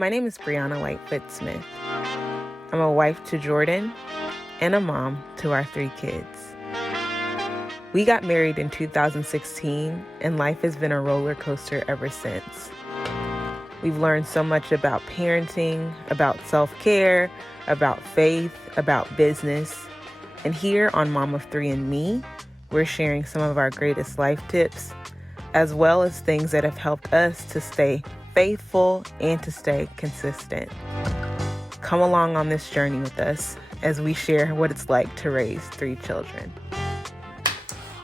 My name is Brieanna Lightfoot Smith. I'm a wife to Geordan and a mom to our 3 kids. We got married in 2016, and life has been a roller coaster ever since. We've learned so much about parenting, about self-care, about faith, about business. And here on Mom of 3 and Me, we're sharing some of our greatest life tips, as well as things that have helped us to stay faithful and to stay consistent. Come along on this journey with us as we share what it's like to raise 3 children.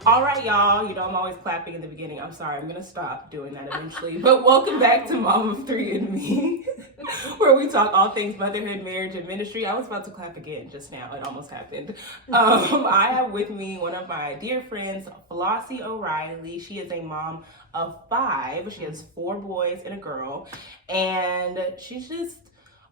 All right, y'all. You know I'm always clapping in the beginning. I'm sorry. I'm going to stop doing that eventually. But welcome back to Mom of 3 and Me, where we talk all things motherhood, marriage, and ministry. I was about to clap again just now. It almost happened. I have with me one of my dear friends, Flossie O'Reilly. She is a mom of 5. She has 4 boys and a girl. And she's just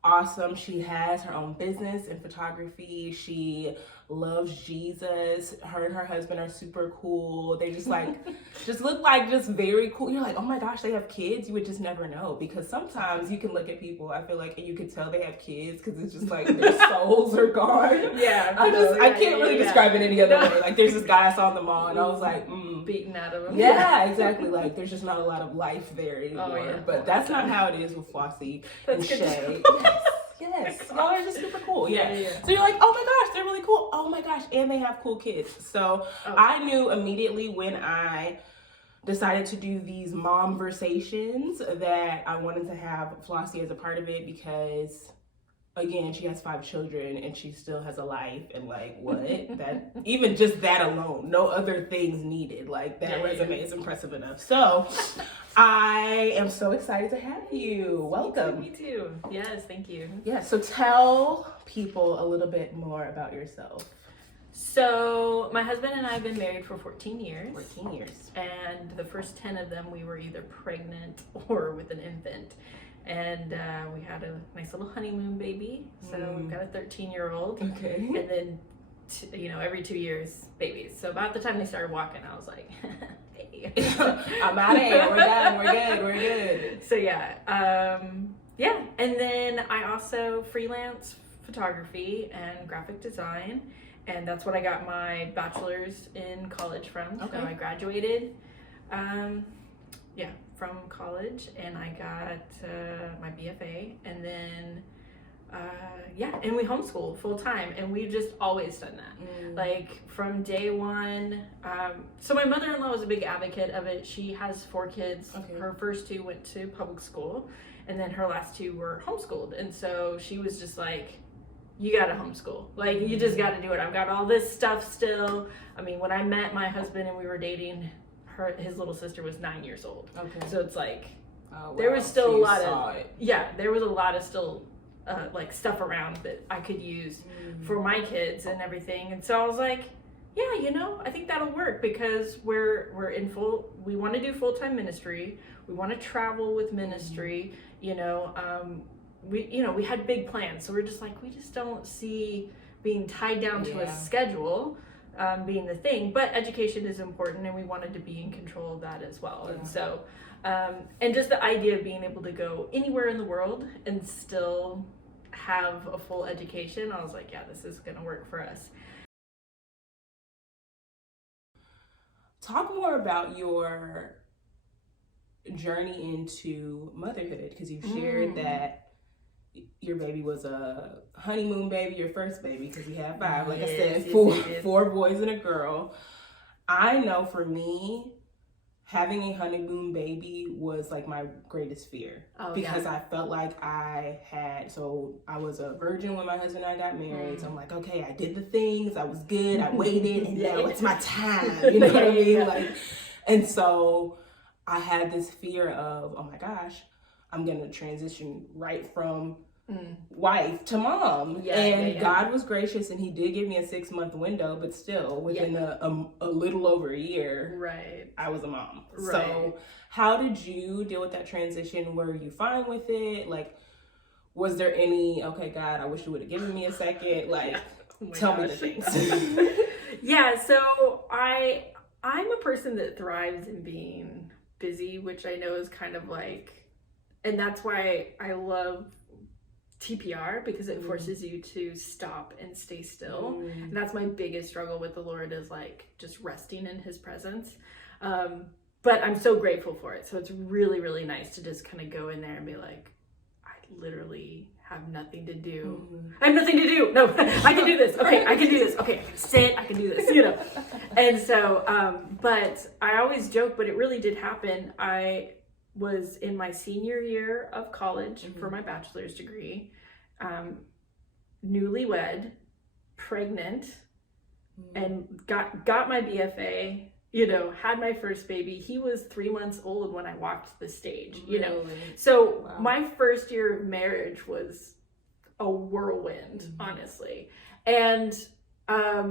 awesome. She has her own business in photography. She loves Jesus. Her and her husband are super cool. They just look like just very cool. You're like, oh my gosh, they have kids. You would just never know, because sometimes you can look at people, I feel like, and you could tell they have kids because it's just like their souls are gone. Yeah, I can't really describe it any other way. Like, there's this guy I saw in the mall and I was like, beaten out of him. Yeah, exactly. Like, there's just not a lot of life there anymore. Oh, yeah. But that's not how it is with Flossie and Shay. Yes, y'all are just super cool. Yeah. So you're like, oh my gosh, they're really cool. Oh my gosh, and they have cool kids. So I knew immediately when I decided to do these Momversations that I wanted to have Flossie as a part of it, because again, she has 5 children and she still has a life, and like, what? That even just that alone, no other things needed. Like, that resume is impressive enough. So I am so excited to have you. Welcome. Me too. Yes, thank you. Yeah, so tell people a little bit more about yourself. So my husband and I have been married for 14 years. 14 years. And the first 10 of them we were either pregnant or with an infant. And we had a nice little honeymoon baby. So we've got a 13-year-old. Okay. And then, every 2 years, babies. So about the time they started walking, I was like, hey. I'm out of here. We're done. We're good. So yeah. And then I also freelance photography and graphic design. And that's what I got my bachelor's in college from. Okay. So I graduated. From college, and I got my BFA, and then and we homeschool full time, and we've just always done that. Like, from day one. So my mother-in-law was a big advocate of it. She has 4 kids. Okay. Her first 2 went to public school, and then her last 2 were homeschooled, and so she was just like, you gotta homeschool. Like, you just gotta do it. I've got all this stuff still. I mean, when I met my husband and we were dating, his little sister was 9 years old. Okay. So it's like, there was still a lot of, there was a lot of still like stuff around that I could use for my kids and everything. And so I was like, yeah, I think that'll work, because we want to do full-time ministry. We want to travel with ministry. We had big plans. So we're just like, we just don't see being tied down to a schedule being the thing, but education is important, and we wanted to be in control of that as well. And so, and just the idea of being able to go anywhere in the world and still have a full education, I was like, yeah, this is going to work for us. Talk more about your journey into motherhood, because you've shared that your baby was a honeymoon baby, your first baby, because you had 5. Like I said, 4 boys and a girl. I know for me, having a honeymoon baby was like my greatest fear, because I felt like I was a virgin when my husband and I got married. So I'm like, okay, I did the things, I was good, I waited, and now it's my time. You know what I mean? Like, and so I had this fear of, oh my gosh, I'm going to transition right from wife to mom. God was gracious, and he did give me a 6-month window, but still within a little over a year, I was a mom. So how did you deal with that transition? Were you fine with it? Like, was there any, okay, God, I wish you would have given me a second? Like, tell me the things. So I'm a person that thrives in being busy, which I know is kind of like and that's why I love TPR, because it forces you to stop and stay still. And that's my biggest struggle with the Lord, is like just resting in his presence. But I'm so grateful for it. So it's really, really nice to just kind of go in there and be like, I literally have nothing to do. I have nothing to do. No, I can do this. Okay, I can do this. Okay, I can sit. I can do this, you know. And so, but I always joke, but it really did happen. I was in my senior year of college for my bachelor's degree, newlywed, pregnant, and got my BFA, you know, had my first baby. He was 3 months old when I walked the stage, you know. So my first year of marriage was a whirlwind, honestly. And I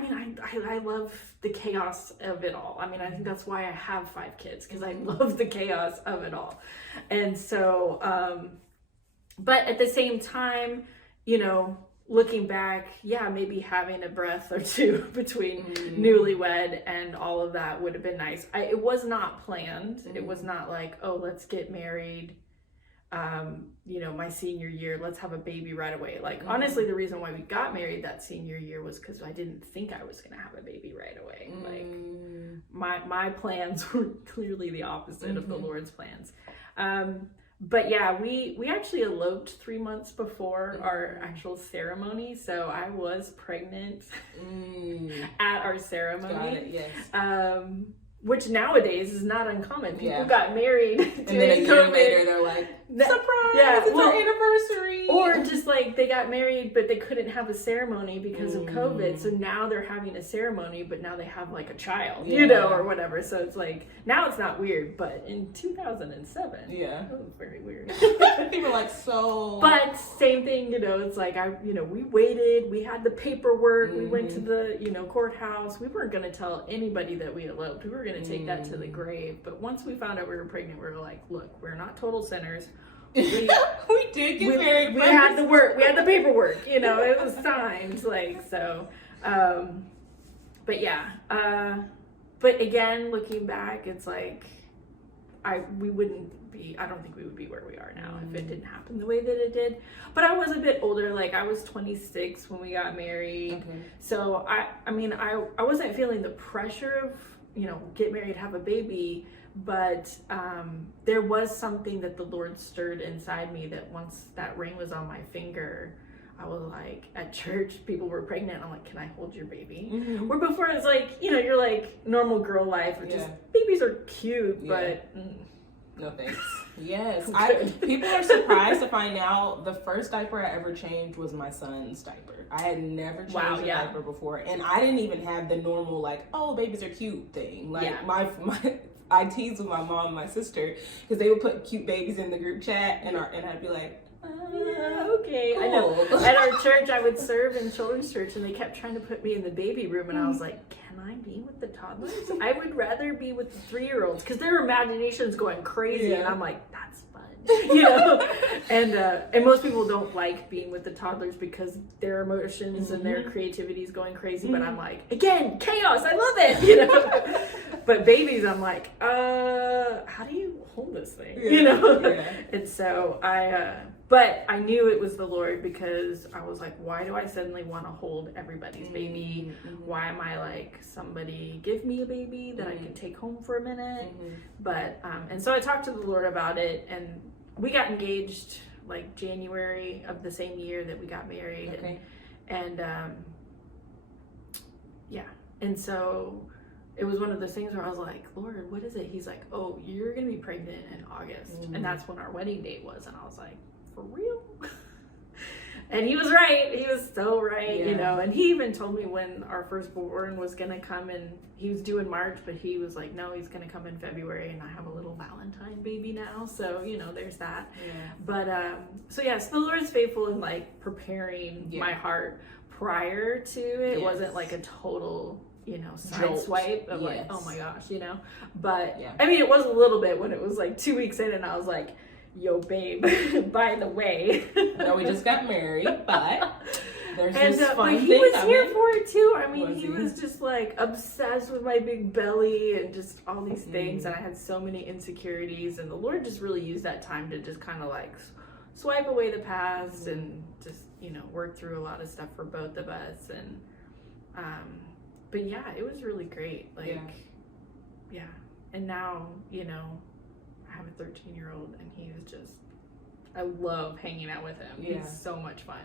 mean, I love the chaos of it all. I mean, I think that's why I have 5 kids, because I love the chaos of it all. And so, but at the same time, you know, looking back, yeah, maybe having a breath or two between newlywed and all of that would have been nice. It was not planned. It was not like, oh, let's get married, you know, my senior year, let's have a baby right away. Like, honestly, the reason why we got married that senior year was because I didn't think I was going to have a baby right away. Like, my plans were clearly the opposite of the Lord's plans. But yeah, we actually eloped 3 months before our actual ceremony. So I was pregnant at our ceremony. Got it, yes. Which nowadays is not uncommon. People got married and then a year later they're like, surprise, it's our anniversary. Or just like they got married but they couldn't have a ceremony because of COVID. So now they're having a ceremony, but now they have like a child, you know, or whatever. So it's like, now it's not weird, but in 2007, it was very weird. People were like, so. But same thing, you know, it's like, we waited, we had the paperwork, we went to the, you know, courthouse. We weren't going to tell anybody that we eloped. We were going to take that to the grave. But once we found out we were pregnant, we were like, look, we're not total sinners. We did get married. We had the work. We had the paperwork. You know, it was signed. Like, so. But yeah. But again, looking back, it's like, I don't think we would be where we are now if it didn't happen the way that it did. But I was a bit older. Like, I was 26 when we got married. So I mean, I wasn't feeling the pressure of, you know, get married, have a baby, but there was something that the Lord stirred inside me that once that ring was on my finger, I was like, at church, people were pregnant. I'm like, can I hold your baby? Where before it's like, you know, you're like normal girl life, or just babies are cute, but no thanks. Yes, people are surprised to find out the first diaper I ever changed was my son's diaper. I had never changed a diaper before, and I didn't even have the normal like, oh, babies are cute thing. Like my I teased with my mom and my sister because they would put cute babies in the group chat, and I'd be like, okay, cool. I know. At our church, I would serve in children's church, and they kept trying to put me in the baby room, and I was like, can I be with the toddlers? I would rather be with the 3-year-olds because their imagination's going crazy, and I'm like, that's fun, you know. And most people don't like being with the toddlers because their emotions and their creativity is going crazy. But I'm like, again, chaos. I love it, you know. But babies, I'm like, how do you hold this thing, you know? And so but I knew it was the Lord because I was like, why do I suddenly want to hold everybody's baby? Why am I like, somebody give me a baby that I can take home for a minute? But, and so I talked to the Lord about it, and we got engaged like January of the same year that we got married. And and so it was one of those things where I was like, Lord, what is it? He's like, oh, you're going to be pregnant in August. And that's when our wedding date was. And I was like, for real? And he was right. He was so right, you know. And he even told me when our firstborn was going to come, and he was due in March, but he was like, no, he's going to come in February, and I have a little Valentine baby now. So, you know, there's that. But, so the Lord's faithful in like preparing my heart prior to it. It wasn't like a total, you know, swipe of like, oh my gosh, you know. But, I mean, it was a little bit when it was like 2 weeks in, and I was like, yo, babe, by the way. No, we just got married, but There's And this fun but he thing was that here we- for it too. I mean, Was he he? was just like obsessed with my big belly and just all these things. And I had so many insecurities. And the Lord just really used that time to just kind of like swipe away the past and just, you know, work through a lot of stuff for both of us. And, but yeah, it was really great. Like, yeah. And now, you know, I have a 13-year-old and he is just, I love hanging out with him. Yeah. He's so much fun.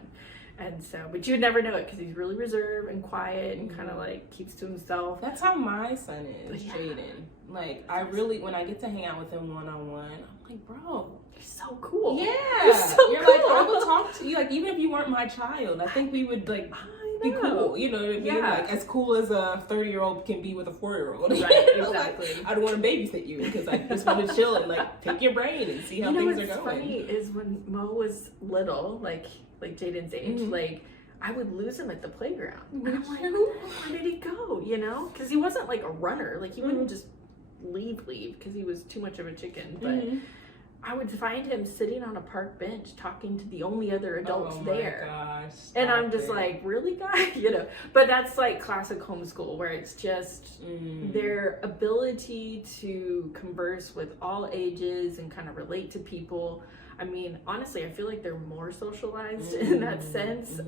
And so, but you would never know it because he's really reserved and quiet and kind of like keeps to himself. That's how my son is, Yeah. Jaden. Like, I really, when I get to hang out with him one-on-one, I'm like, bro. You're so cool. Yeah. You're so You're cool. like, I would talk to you. Like, even if you weren't my child, I think we would, like, be cool. You know what I mean? Yeah. Like, as cool as a 30-year-old can be with a 4-year-old. Right, Like, exactly. I don't want to babysit you because I just want to chill and, like, take your brain and see how things are going. What's funny is when Mo was little, like Jaden's age, like, I would lose him at the playground. And I'm like, where did he go? You know? Because he wasn't like a runner. Like, he wouldn't just leave because he was too much of a chicken. But I would find him sitting on a park bench talking to the only other adults there. Gosh, And I'm just like, really, guy? You know? But that's like classic homeschool where it's just their ability to converse with all ages and kind of relate to people. I mean, honestly, I feel like they're more socialized in that sense.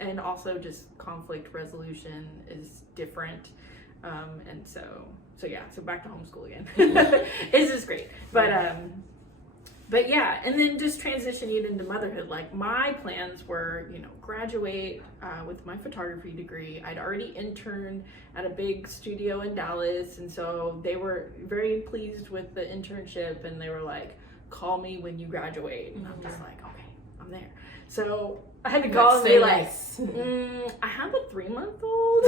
And also just conflict resolution is different. And so yeah, so back to homeschool again. It's just great. But yeah, and then just transitioning into motherhood, like my plans were, you know, graduate with my photography degree. I'd already interned at a big studio in Dallas. And so they were very pleased with the internship and they were like, call me when you graduate. And I'm just like, okay, I'm there. So I had to call and be like, I have a 3-month-old.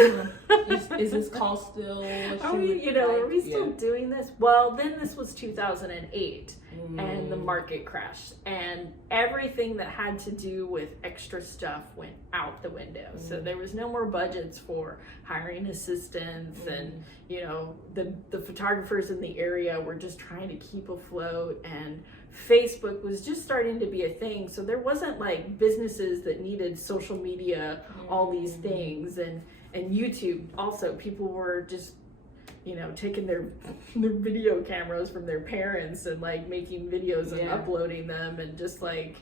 Is this call still? Are we still doing this? Well, then this was 2008 and the market crashed and everything that had to do with extra stuff went out the window. So there was no more budgets for hiring assistants and, you know, the photographers in the area were just trying to keep afloat and Facebook was just starting to be a thing. So there wasn't like businesses that needed social media, all these things and YouTube also. People were just, you know, taking their video cameras from their parents and like making videos and uploading them and just like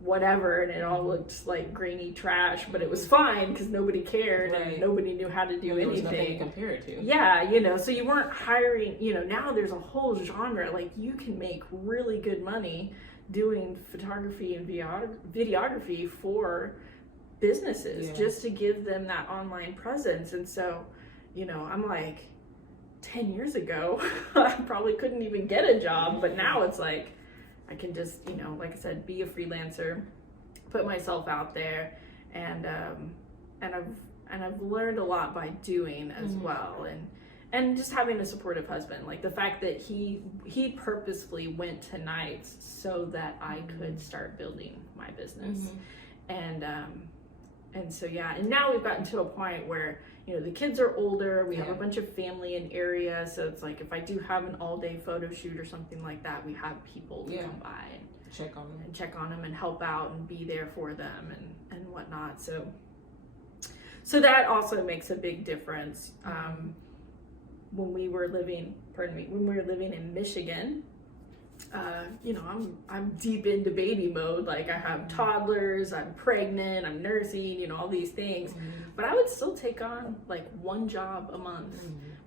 whatever, and it all looked like grainy trash, but it was fine because nobody cared and nobody knew how to do anything. There was nothing to compare it to. Yeah, you know, so you weren't hiring, you know, now there's a whole genre, like you can make really good money doing photography and videography for businesses just to give them that online presence. And so, you know, I'm like, 10 years ago, I probably couldn't even get a job, but now it's like, I can just, you know, like I said, be a freelancer, put myself out there, and I've learned a lot by doing as well, and just having a supportive husband. Like the fact that he purposefully went to nights so that I could start building my business, and so yeah, and now we've gotten to a point where, you know, the kids are older, we have a bunch of family in area, so it's like if I do have an all-day photo shoot or something like that, we have people to come by and check on them and help out and be there for them and whatnot. So that also makes a big difference. When we were living in Michigan, you know, I'm deep into baby mode. Like I have toddlers, I'm pregnant, I'm nursing, you know, all these things. But I would still take on like one job a month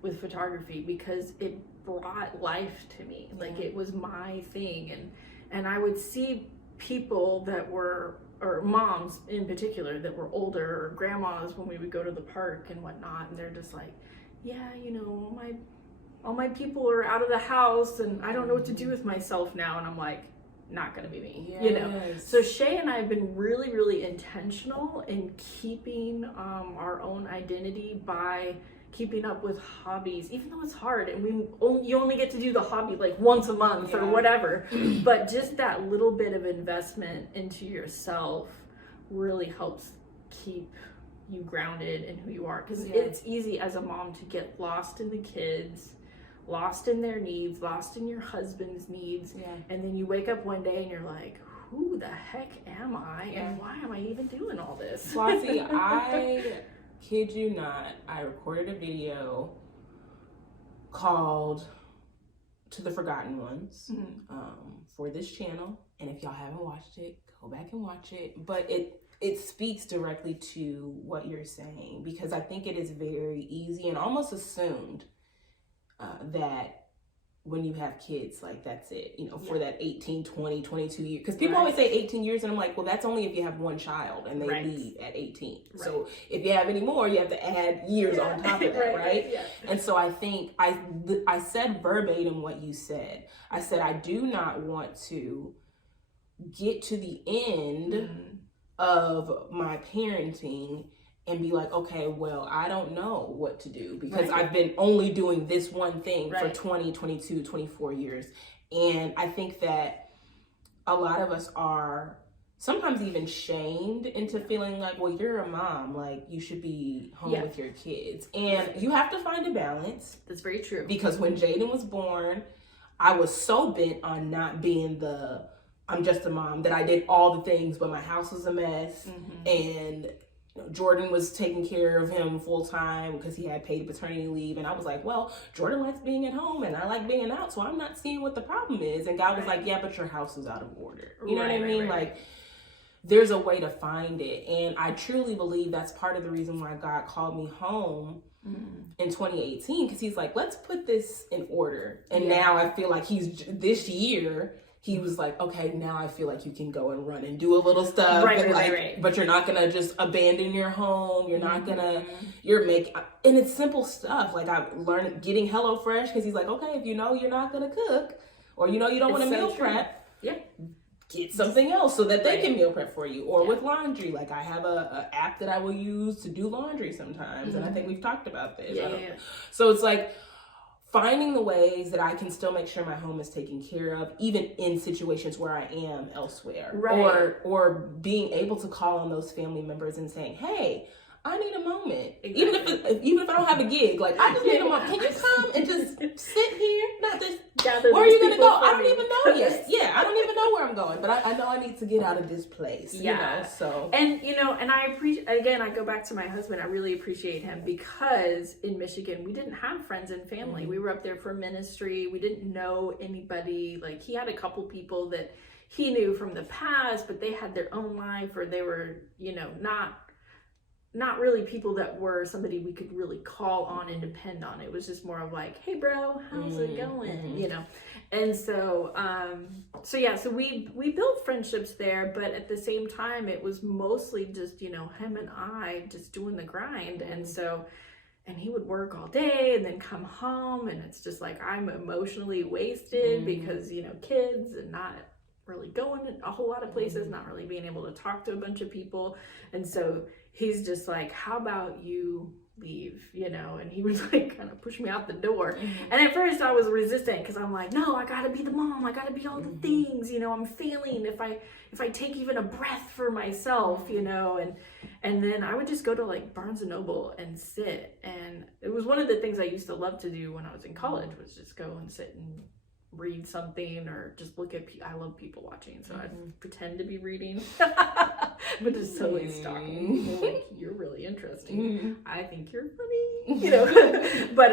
with photography because it brought life to me. Like it was my thing. And I would see people that were, or moms in particular, that were older, or grandmas when we would go to the park and whatnot. And they're just like, yeah, you know, all my people are out of the house and I don't know what to do with myself now. And I'm like, not gonna be me, you know? So Shay and I have been really, really intentional in keeping our own identity by keeping up with hobbies, even though it's hard and you only get to do the hobby like once a month or whatever. But just that little bit of investment into yourself really helps keep you grounded in who you are. Because it's easy as a mom to get lost in the kids, lost in their needs, lost in your husband's needs, and then you wake up one day and you're like, who the heck am I and why am I even doing all this? Flossie, I kid you not, I recorded a video called To the Forgotten Ones for this channel. And if y'all haven't watched it, go back and watch it. But it speaks directly to what you're saying, because I think it is very easy and almost assumed that when you have kids, like, that's it, you know, for that 18, 20, 22 years. Because people always say 18 years, and I'm like, well, that's only if you have one child and they leave at 18. So if you have any more, you have to add years on top of that, right? Yeah. And so I think I said verbatim what you said. I said, I do not want to get to the end of my parenting and be like, okay, well, I don't know what to do because I've been only doing this one thing for 20, 22, 24 years. And I think that a lot of us are sometimes even shamed into feeling like, well, you're a mom, like you should be home with your kids. And you have to find a balance. That's very true. Because when Jaden was born, I was so bent on not being I'm just a mom, that I did all the things, but my house was a mess. And Geordan was taking care of him full time because he had paid paternity leave. And I was like, well, Geordan likes being at home and I like being out, so I'm not seeing what the problem is. And God was like, yeah, but your house is out of order. You know what I mean? Like, there's a way to find it. And I truly believe that's part of the reason why God called me home in 2018, because he's like, let's put this in order. And now I feel like this year, he was like, okay, now I feel like you can go and run and do a little stuff. But you're not going to just abandon your home. You're not going to, and it's simple stuff. Like, I learned getting HelloFresh, because he's like, okay, if you know you're not going to cook, or you know you don't want to meal prep, get something else so that they can meal prep for you. Or with laundry, like I have a app that I will use to do laundry sometimes. And I think we've talked about this. So it's like, finding the ways that I can still make sure my home is taken care of, even in situations where I am elsewhere. Or being able to call on those family members and saying, hey, I need a moment. Even if I don't have a gig, like, I just need a moment. Can you come and just sit here? Not this. Where are you going to go? I don't even know yet. I don't even know where I'm going, but I know I need to get out of this place. You know, so. And, and I appreciate, again, I go back to my husband. I really appreciate him, because in Michigan, we didn't have friends and family. We were up there for ministry. We didn't know anybody. Like, he had a couple people that he knew from the past, but they had their own life, or they were, not really people that were somebody we could really call on and depend on. It was just more of like, hey bro, how's it going? And so so we built friendships there, but at the same time it was mostly just him and I just doing the grind. And he would work all day and then come home, and it's just like I'm emotionally wasted because kids and not really going a whole lot of places, not really being able to talk to a bunch of people. And so he's just like, how about you leave, and he would like kind of push me out the door. And at first I was resistant, because I'm like, no, I gotta be the mom, I gotta be all the things, I'm failing if I take even a breath for myself, and then I would just go to like Barnes and Noble and sit. And it was one of the things I used to love to do when I was in college, was just go and sit and read something, or just look at I love people watching, so I'd pretend to be reading but just totally stalking. Like, you're really interesting, I think you're funny, but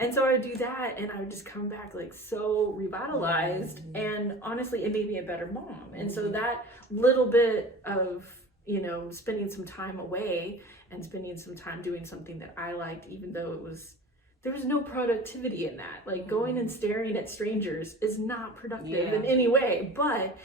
and so I would do that, and I would just come back like so revitalized, and honestly it made me a better mom. And so that little bit of spending some time away and spending some time doing something that I liked, even though there was no productivity in that. Like, going and staring at strangers is not productive in any way, but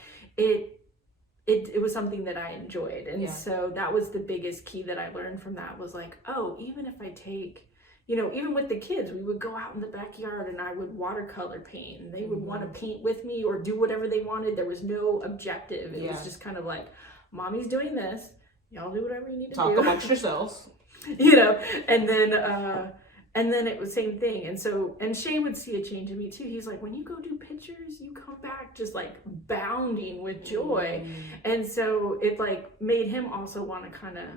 it was something that I enjoyed. And so that was the biggest key that I learned from that, was like, oh, even if I take, even with the kids, we would go out in the backyard and I would watercolor paint, and they would want to paint with me or do whatever they wanted. There was no objective. It was just kind of like, mommy's doing this, y'all do whatever you need to do. Talk amongst yourselves. And then it was same thing. And Shay would see a change in me too. He's like, when you go do pictures, you come back just like bounding with joy. And so it like made him also want to kind of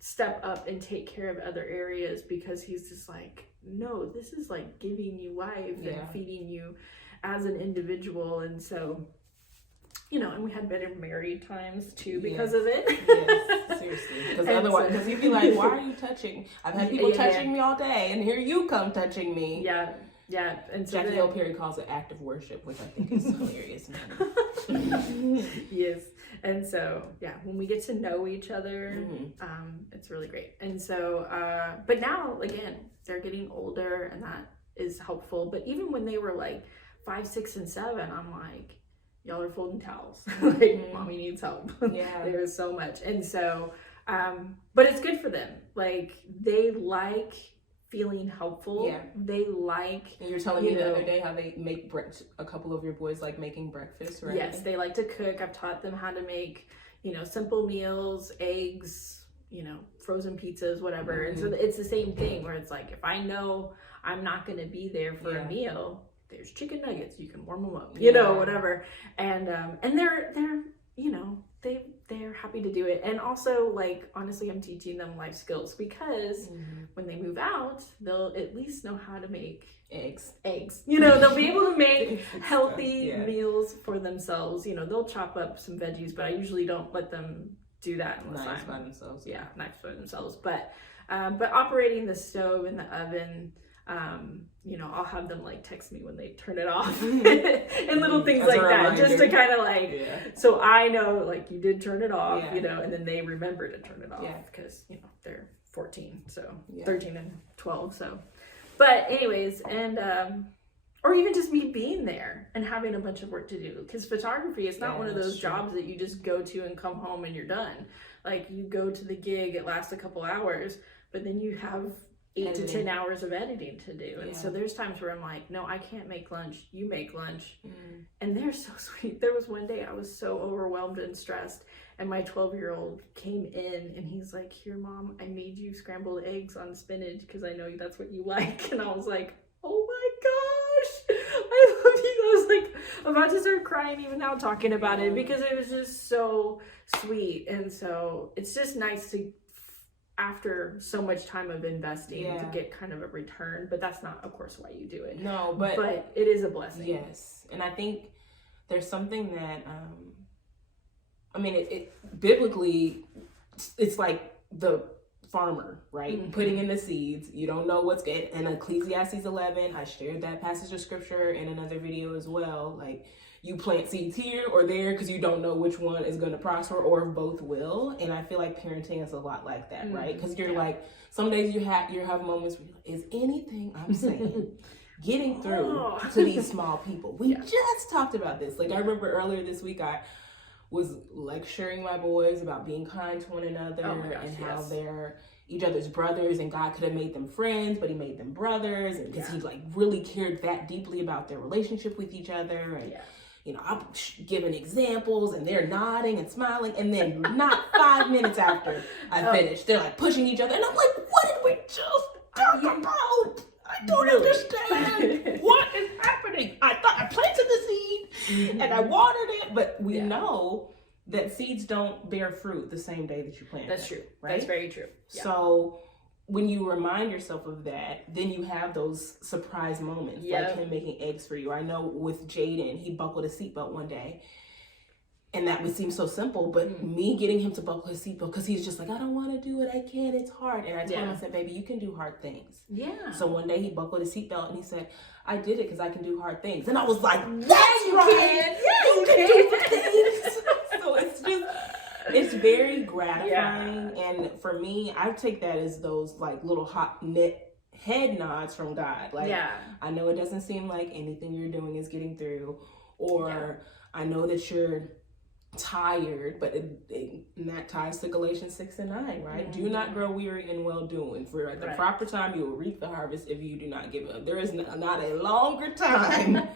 step up and take care of other areas, because he's just like, no, this is like giving you life and feeding you as an individual. And so and we had better married times too because of it. Yes, seriously. Because otherwise, because you'd be like, why are you touching? I've had people touching me all day, and here you come touching me. Yeah. And so Jackie Hill Perry calls it active worship, which I think is hilarious. Yes. And so, when we get to know each other, it's really great. And so, but now, again, they're getting older, and that is helpful. But even when they were like 5, 6, and 7, I'm like, y'all are folding towels. Like, mommy needs help. Yeah. There is so much. And so, but it's good for them. Like, they like feeling helpful. Yeah. They like. And you're telling me the other day how they make a couple of your boys like making breakfast, right? Yes, they like to cook. I've taught them how to make, simple meals, eggs, frozen pizzas, whatever. And so it's the same thing where it's like, if I know I'm not going to be there for a meal, there's chicken nuggets. You can warm them up, whatever. And they're they're happy to do it. And also, like, honestly, I'm teaching them life skills because when they move out, they'll at least know how to make eggs. They'll be able to make healthy meals for themselves. They'll chop up some veggies, but I usually don't let them do that unless knives by themselves. Yeah, knives by themselves. But operating the stove and the oven, I'll have them like text me when they turn it off and little things like that, just to kind of like, so I know like you did turn it off, and then they remember to turn it off because, they're 14, so 13 and 12. So, but anyways, and, or even just me being there and having a bunch of work to do, because photography is not one of those jobs that you just go to and come home and you're done. Like, you go to the gig, it lasts a couple hours, but then you have 8 to 10 hours of editing to do. And so there's times where I'm like, no, I can't make lunch. You make lunch. And they're so sweet. There was one day I was so overwhelmed and stressed, and my 12-year-old came in and he's like, here, Mom, I made you scrambled eggs on spinach because I know that's what you like. And I was like, oh my gosh, I love you. I was like about to start crying even now talking about it, because it was just so sweet. And so it's just nice to, after so much time of investing, to get kind of a return. But that's not, of course, why you do it. No, but it is a blessing. Yes. And I think there's something that it biblically, it's like the farmer, right? Putting in the seeds. You don't know what's good. And Ecclesiastes 11, I shared that passage of scripture in another video as well. Like, you plant seeds here or there because you don't know which one is going to prosper or if both will. And I feel like parenting is a lot like that, right? Because you're like, some days you have moments where you're like, is anything I'm saying getting through to these small people? We just talked about this. Like, I remember earlier this week, I was lecturing my boys about being kind to one another and how they're each other's brothers, and God could have made them friends, but he made them brothers, and because he like really cared that deeply about their relationship with each other. And I'm giving examples, and they're nodding and smiling, and then not 5 minutes after I finished, they're like pushing each other, and I'm like, what did we just talk about? I don't understand. What is happening? I thought I planted the seed and I watered it, but we know that seeds don't bear fruit the same day that you plant them. That's true. Right? That's very true. Yeah. So when you remind yourself of that, then you have those surprise moments, like him making eggs for you. I know with Jaden, he buckled a seatbelt one day, and that would seem so simple, but me getting him to buckle his seatbelt, because he's just like, I don't want to do it, I can't, it's hard. And I told him, I said, baby, you can do hard things. Yeah. So one day he buckled his seatbelt and he said, I did it because I can do hard things. And I was like, that's right. Yeah, you can do things. So it's very gratifying. And for me, I take that as those like little hot knit head nods from God. Like, I know it doesn't seem like anything you're doing is getting through, or I know that you're tired, but and that ties to Galatians 6 and 9, right? Do not grow weary in well doing, for at the proper time you will reap the harvest if you do not give up. There is not a longer time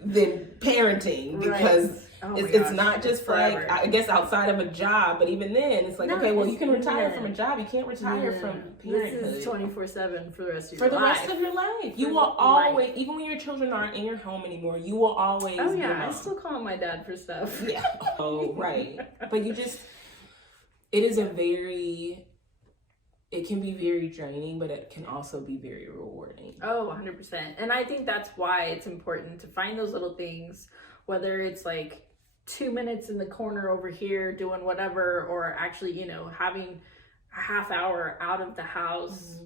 than parenting, because it's not just forever. Like, I guess outside of a job, but even then it's like, okay, well, you can retire from a job, you can't retire from parenthood. This is 24/7 for the rest of your life. For the rest of your life. You will always, even when your children aren't in your home anymore, you will always be a mom. I still call my dad for stuff. Yeah. Oh, right. But it can be very draining, but it can also be very rewarding. Oh, 100%. And I think that's why it's important to find those little things, whether it's like 2 minutes in the corner over here doing whatever, or actually, having a half hour out of the house,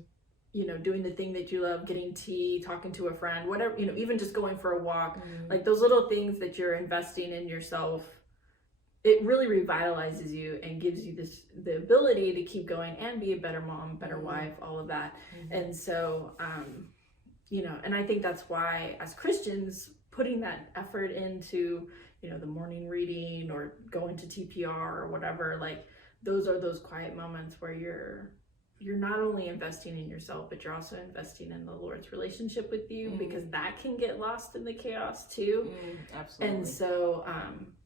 doing the thing that you love, getting tea, talking to a friend, whatever, even just going for a walk, like those little things that you're investing in yourself, it really revitalizes you and gives you the ability to keep going and be a better mom, better wife, all of that. And so, and I think that's why as Christians, putting that effort into, the morning reading or going to TPR or whatever, like those are those quiet moments where you're not only investing in yourself, but you're also investing in the Lord's relationship with you, because that can get lost in the chaos too. Absolutely. And so,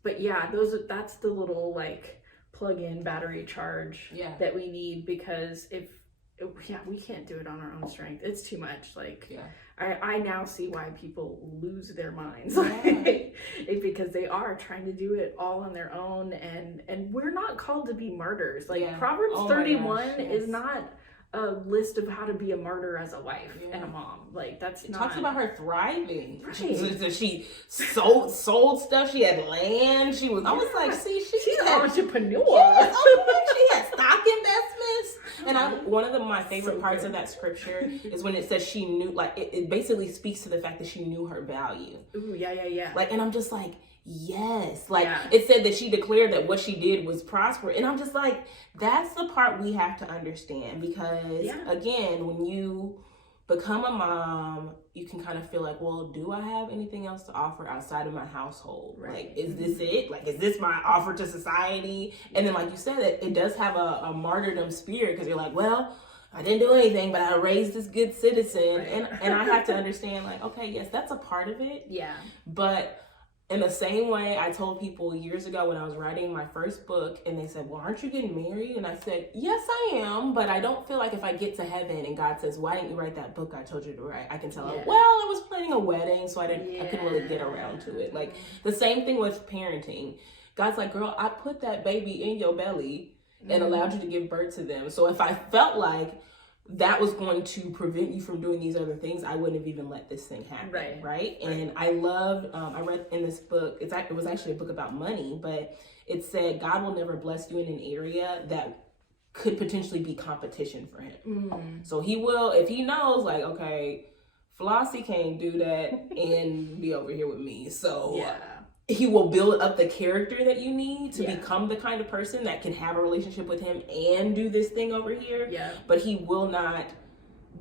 but yeah, that's the little like plug-in battery charge that we need, because we can't do it on our own strength. It's too much. Like, I now see why people lose their minds, because they are trying to do it all on their own, and we're not called to be martyrs. Like Proverbs 31 is not a list of how to be a martyr as a wife and a mom. Like it talks about her thriving. Right. So she sold stuff. She had land. I was like, see, she's an entrepreneur. Yes, she had stock investments. And one of my favorite parts of that scripture is when it says she knew, like it basically speaks to the fact that she knew her value. Ooh, yeah. Like, and I'm just like, yes. Like it said that she declared that what she did was prosper. And I'm just like, that's the part we have to understand, because again, when you become a mom, you can kind of feel like, well, do I have anything else to offer outside of my household? Right. Like, is this it? Like, is this my offer to society? And then, like you said, it does have a martyrdom spirit, because you're like, well, I didn't do anything, but I raised this good citizen. Right. And I have to understand, like, okay, yes, that's a part of it. Yeah. But in the same way, I told people years ago when I was writing my first book, and they said, well, aren't you getting married? And I said, yes, I am, but I don't feel like if I get to heaven and God says, why didn't you write that book I told you to write? I can tell him, well, I was planning a wedding, so I couldn't really get around to it. Like the same thing with parenting. God's like, girl, I put that baby in your belly and allowed you to give birth to them. So if I felt like that was going to prevent you from doing these other things, I wouldn't have even let this thing happen, right? And I loved, I read in this book, it was actually a book about money, but it said God will never bless you in an area that could potentially be competition for him. So he will, if he knows, like, okay, Flossie can't do that and be over here with me, so he will build up the character that you need to become the kind of person that can have a relationship with him and do this thing over here. But he will not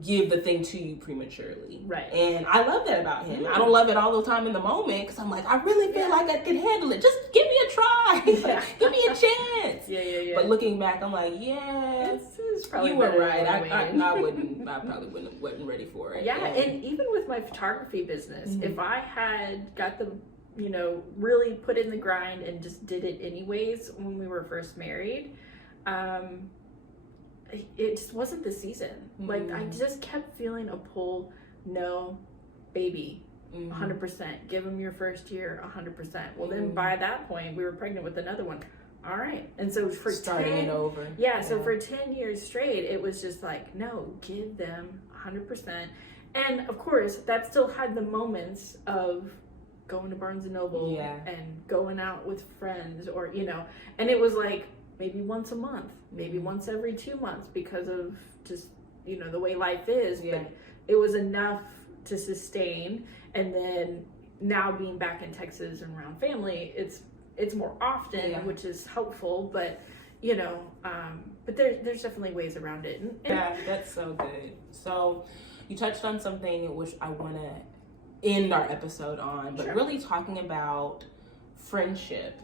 give the thing to you prematurely. Right. And I love that about him. I don't love it all the time in the moment, because I'm like, I really feel like I can handle it. Just give me a try. Give me a chance. But looking back, I'm like, it's probably you were right. I probably wasn't ready for it. And even with my photography business, if I had got the really put in the grind and just did it anyways when we were first married, it just wasn't the season. Like I just kept feeling a pull. No, baby, 100%. Give him your first year, 100%. Well, then by that point, we were pregnant with another one. All right. And so for starting it over. So for 10 years straight, it was just like, no, give them 100%. And of course, that still had the moments of going to Barnes & Noble and going out with friends, or, and it was like maybe once a month, maybe once every 2 months, because of just, the way life is. But it was enough to sustain. And then now being back in Texas and around family, it's more often, which is helpful, but but there's definitely ways around it. And that's so good. So you touched on something which I want to end our episode on, but really talking about friendship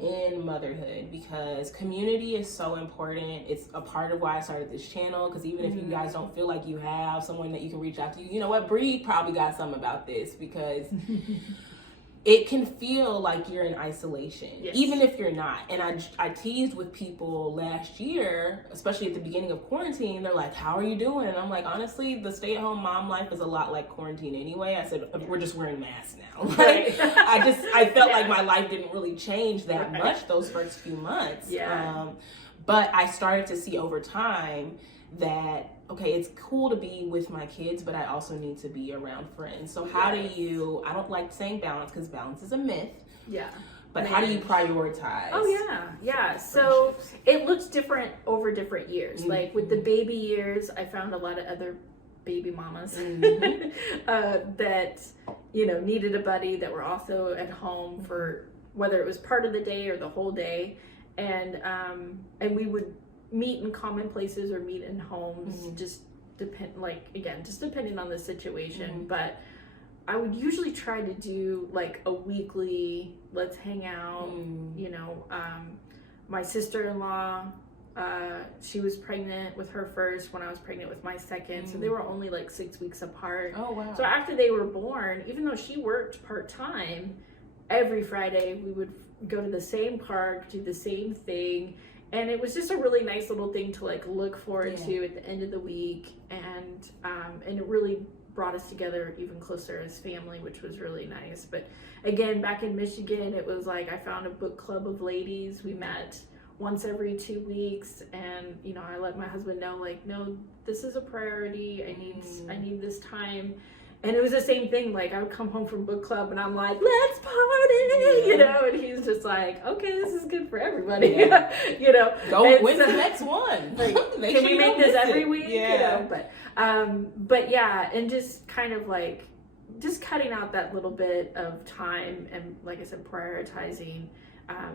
in motherhood, because community is so important. It's a part of why I started this channel, because even if you guys don't feel like you have someone that you can reach out to, you know what, Brie probably got something about this, because it can feel like you're in isolation, even if you're not. And I teased with people last year, especially at the beginning of quarantine. They're like, how are you doing? And I'm like, honestly, the stay-at-home mom life is a lot like quarantine anyway. I said, we're just wearing masks now. Like, I felt like my life didn't really change that much those first few months. But I started to see over time that, okay, it's cool to be with my kids, but I also need to be around friends. So how do you, I don't like saying balance, because balance is a myth. But how do you prioritize? Oh yeah. So it looks different over different years. Like with the baby years, I found a lot of other baby mamas that needed a buddy, that were also at home for whether it was part of the day or the whole day, and we would meet in common places or meet in homes, just depending on the situation. But I would usually try to do like a weekly, let's hang out. My sister-in-law, she was pregnant with her first when I was pregnant with my second, so they were only like 6 weeks apart. Oh wow. So after they were born, even though she worked part-time, every Friday we would go to the same park, do the same thing, and it was just a really nice little thing to like look forward to at the end of the week, and it really brought us together even closer as family, which was really nice. But again, back in Michigan, it was like I found a book club of ladies. We met once every 2 weeks, and I let my husband know, like, no, this is a priority. I need this time. And it was the same thing. Like, I would come home from book club and I'm like, let's party, and he's just like, okay, this is good for everybody. When's the next one? Like, can we make this every week? But yeah, and just kind of like just cutting out that little bit of time, and like I said, prioritizing.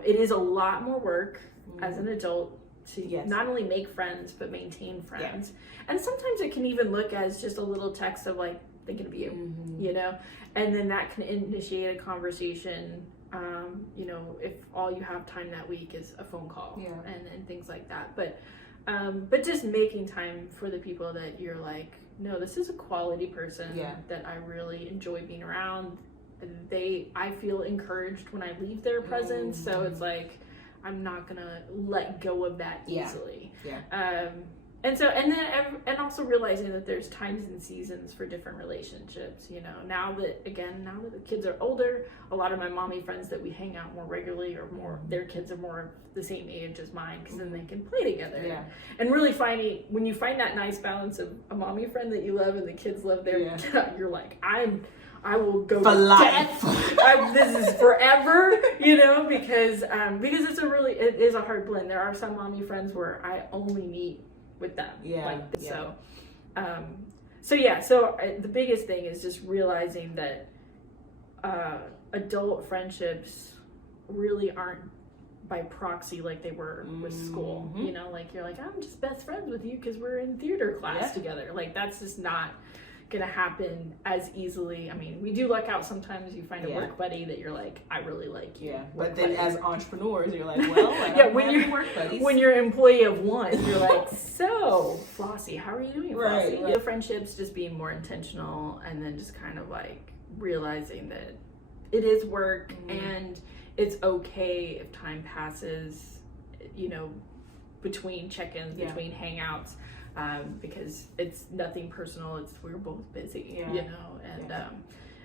It is a lot more work as an adult to not only make friends but maintain friends. And sometimes it can even look as just a little text of like, thinking of you, and then that can initiate a conversation. If all you have time that week is a phone call, and things like that. But just making time for the people that you're like, no, this is a quality person that I really enjoy being around. I feel encouraged when I leave their presence, so it's like I'm not gonna let go of that easily. And also realizing that there's times and seasons for different relationships. Now that the kids are older, a lot of my mommy friends that we hang out more regularly, or more, their kids are more the same age as mine, because then they can play together. And really when you find that nice balance of a mommy friend that you love and the kids love their you're like, I will go for to life. This is forever, because it is a hard blend. There are some mommy friends where I only meet with them. So the biggest thing is just realizing that adult friendships really aren't by proxy like they were with school. Like you're like, I'm just best friends with you because we're in theater class together. Like that's just not gonna happen as easily. I mean, we do luck out sometimes. You find a work buddy that you're like, I really like you. But then as entrepreneurs, you're like, well, I don't when you're work buddies. When you're employee of one, you're like, so Flossie, how are you doing, Flossie? Right. The friendships just being more intentional, and then just kind of like realizing that it is work, and it's okay if time passes, between check-ins, between hangouts. Because it's nothing personal. It's we're both busy, and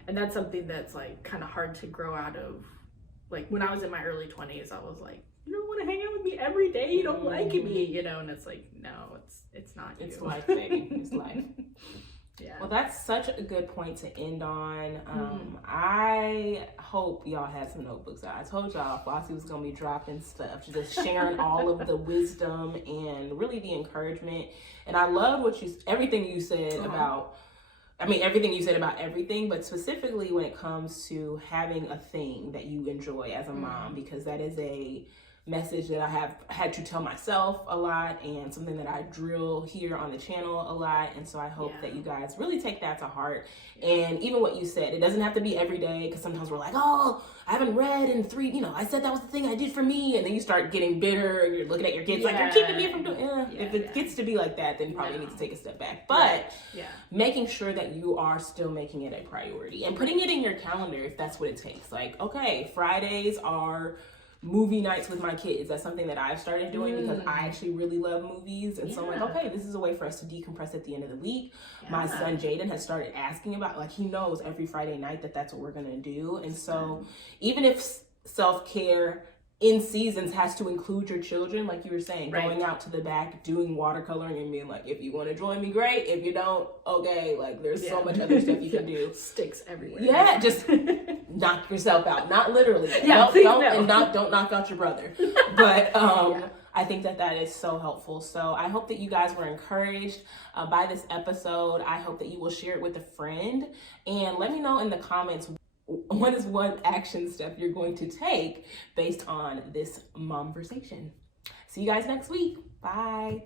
that's something that's like kind of hard to grow out of. Like when I was in my early 20s, I was like, you don't want to hang out with me every day. You don't like me, and it's like, no, it's not. It's life, baby. It's life. Well, that's such a good point to end on. I hope y'all had some notebooks out. I told y'all Flossie was going to be dropping stuff, just sharing all of the wisdom and really the encouragement. And I love everything you said about everything, but specifically when it comes to having a thing that you enjoy as a mom, because that is a message that I have had to tell myself a lot, and something that I drill here on the channel a lot. And so I hope that you guys really take that to heart. And even what you said, it doesn't have to be every day, because sometimes we're like, oh, I haven't read in 3, I said that was the thing I did for me, and then you start getting bitter, and you're looking at your kids like, you're keeping me from doing if it gets to be like that, then you probably need to take a step back. But making sure that you are still making it a priority, and putting it in your calendar if that's what it takes. Like, okay, Fridays are movie nights with my kids. That's something that I've started doing because I actually really love movies. And so I'm like, okay, this is a way for us to decompress at the end of the week. My son Jaden has started asking about, like, he knows every Friday night that that's what we're going to do. And so even if self-care in seasons has to include your children, like you were saying, Right. going out to the back, doing watercoloring and being like, if you want to join me, great. If you don't, okay. Like there's so much other stuff you can do. Sticks everywhere. Yeah, just knock yourself out. Not literally. Yeah, don't knock out your brother. But I think that is so helpful. So I hope that you guys were encouraged by this episode. I hope that you will share it with a friend, and let me know in the comments, what is one action step you're going to take based on this Momversation. See you guys next week. Bye.